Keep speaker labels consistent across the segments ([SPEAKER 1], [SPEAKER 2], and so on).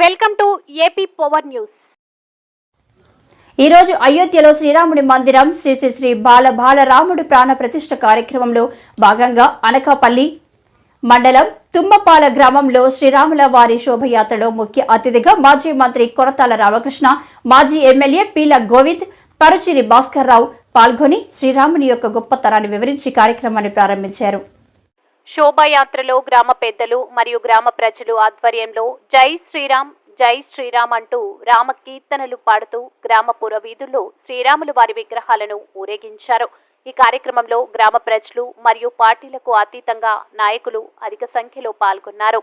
[SPEAKER 1] Welcome to AP power news.
[SPEAKER 2] ఈ రోజు అయోధ్యలో శ్రీరాముడి మందిరం శ్రీ శ్రీ శ్రీ బాల బాలరాముడు ప్రాణ ప్రతిష్ఠ కార్యక్రమంలో భాగంగా అనకాపల్లి మండలం తుమ్మపాల గ్రామంలో శ్రీరాముల వారి శోభయాత్రలో ముఖ్య అతిథిగా మాజీ మంత్రి కొరతాల రామకృష్ణ మాజీ ఎమ్మెల్యే పీల గోవింద్ పరుచిరి భాస్కర్ రావు పాల్గొని శ్రీరాముని యొక్క గొప్పతనాన్ని వివరించి కార్యక్రమాన్ని ప్రారంభించారు.
[SPEAKER 1] శోభాయాత్రలో గ్రామ పెద్దలు మరియు గ్రామ ప్రజలు ఆధ్వర్యంలో జై శ్రీరామ్ జై శ్రీరామ్ అంటూ రామ కీర్తనలు పాడుతూ గ్రామ పురవీధుల్లో శ్రీరాములు వారి విగ్రహాలను ఊరేగించారు. ఈ కార్యక్రమంలో గ్రామ ప్రజలు మరియు పార్టీలకు అతీతంగా నాయకులు అధిక సంఖ్యలో పాల్గొన్నారు.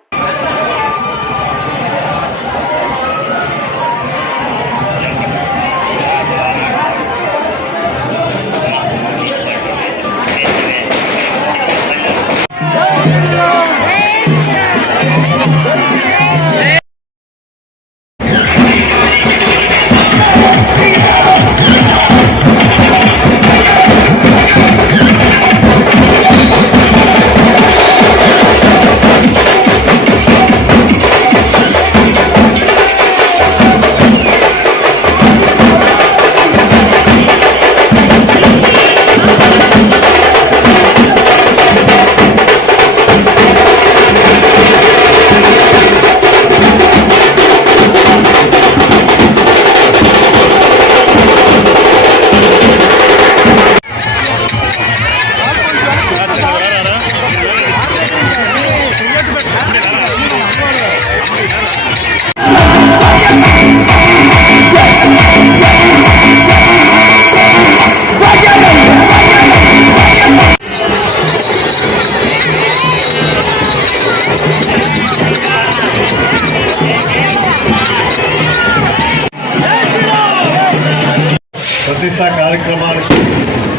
[SPEAKER 3] ప్రతిష్టా కార్యక్రమానికి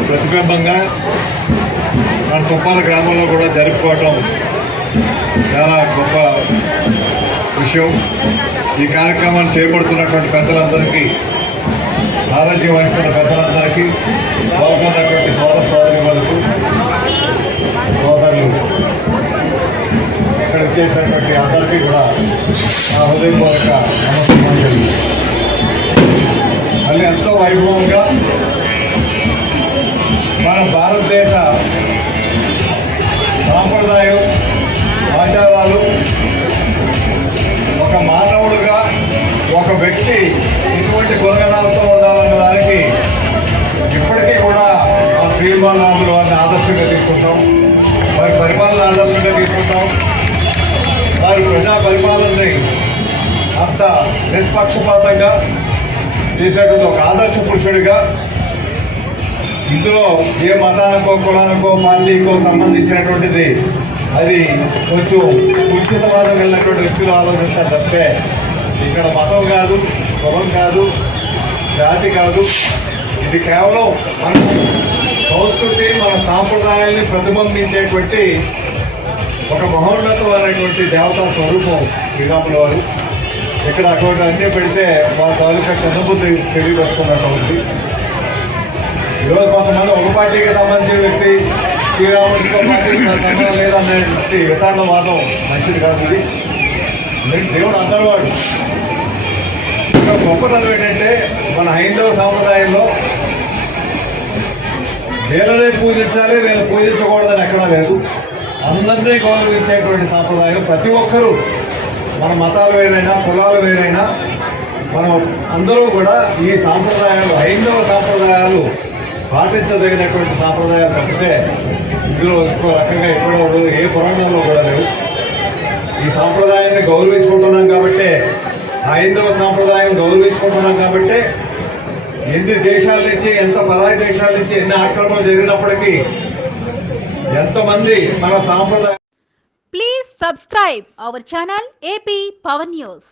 [SPEAKER 3] ప్రతిబింబంగా మన తుప్పాల గ్రామంలో కూడా జరుపుకోవటం చాలా గొప్ప విషయం. ఈ కార్యక్రమాన్ని చేపడుతున్నటువంటి పెద్దలందరికీ సారథ్యం వహిస్తున్న పెద్దలందరికీ పాల్గొన్నటువంటి సోదర సోదరి వరకు సోదరులు ఇక్కడ చేసినటువంటి అందరికీ కూడా నా హృదయపూర్వక నమస్కారం మళ్ళీ ఎంతో వైభవంగా సాంప్రదాయం ఆచారాలు. ఒక మానవుడుగా ఒక వ్యక్తి ఇటువంటి గుణగణాలతో ఉండాలన్న దానికి ఇప్పటికీ కూడా ఆ శ్రీమానాథులు వారిని ఆదర్శంగా తీసుకుంటాం. వారి పరిపాలన ఆదర్శంగా తీసుకుంటాం. వారి ప్రజా పరిపాలనని అంత నిష్పక్షపాతంగా చేసేటువంటి ఒక ఆదర్శ పురుషుడిగా ఇందులో ఏ మతానికో కులానికో పార్టీకో సంబంధించినటువంటిది అది కొంచెం ఉచితవాదం వెళ్ళినటువంటి వ్యక్తులు ఆలోచిస్తారు తప్పే. ఇక్కడ మతం కాదు కులం కాదు జాతి కాదు. ఇది కేవలం మన సంస్కృతి మన సాంప్రదాయాల్ని ప్రతిబింబించేటువంటి ఒక మహోన్నతమైనటువంటి దేవతా స్వరూపం శ్రీరాముల వారు. ఇక్కడ అటువంటి అన్నీ పెడితే మా తాలూకా చంద్రబుద్ధి తెలియపరుచుకున్నట్టు ఉంది. ఈరోజు కొంతమంది ఒక పార్టీకి సంబంధించిన వ్యక్తి శ్రీరాముడితో పార్టీకి నాకు సంబంధం లేదనేటువంటి వితాండవాదం మంచిది కాదు ఇది. దేవుడు అందరివాడు ఇంకా గొప్పతనం ఏంటంటే మన హైందవ సాంప్రదాయంలో వీళ్ళనే పూజించాలి వీళ్ళు పూజించకూడదని ఎక్కడా లేదు. అందరినీ గౌరవించేటువంటి సాంప్రదాయం ప్రతి ఒక్కరూ. మన మతాలు వేరైనా కులాలు వేరైనా మనం అందరూ కూడా ఈ సాంప్రదాయాలు హైందవ సాంప్రదాయాలు పాటించదగినటువంటి సాంప్రదాయాలు తప్పితే ఇందులో ఇంకో రకంగా ఉండదు ఏ పురాణాల్లో కూడా లేవు. ఈ సాంప్రదాయాన్ని గౌరవించుకుంటున్నాం కాబట్టి హైందవ సాంప్రదాయం గౌరవించుకుంటున్నాం కాబట్టి ఎన్ని దేశాల నుంచి ఎంత పరాయి దేశాల నుంచి ఎన్ని ఆక్రమణ జరిగినప్పటికీ ఎంతమంది మన సాంప్రదాయం
[SPEAKER 4] please subscribe our channel AP Power news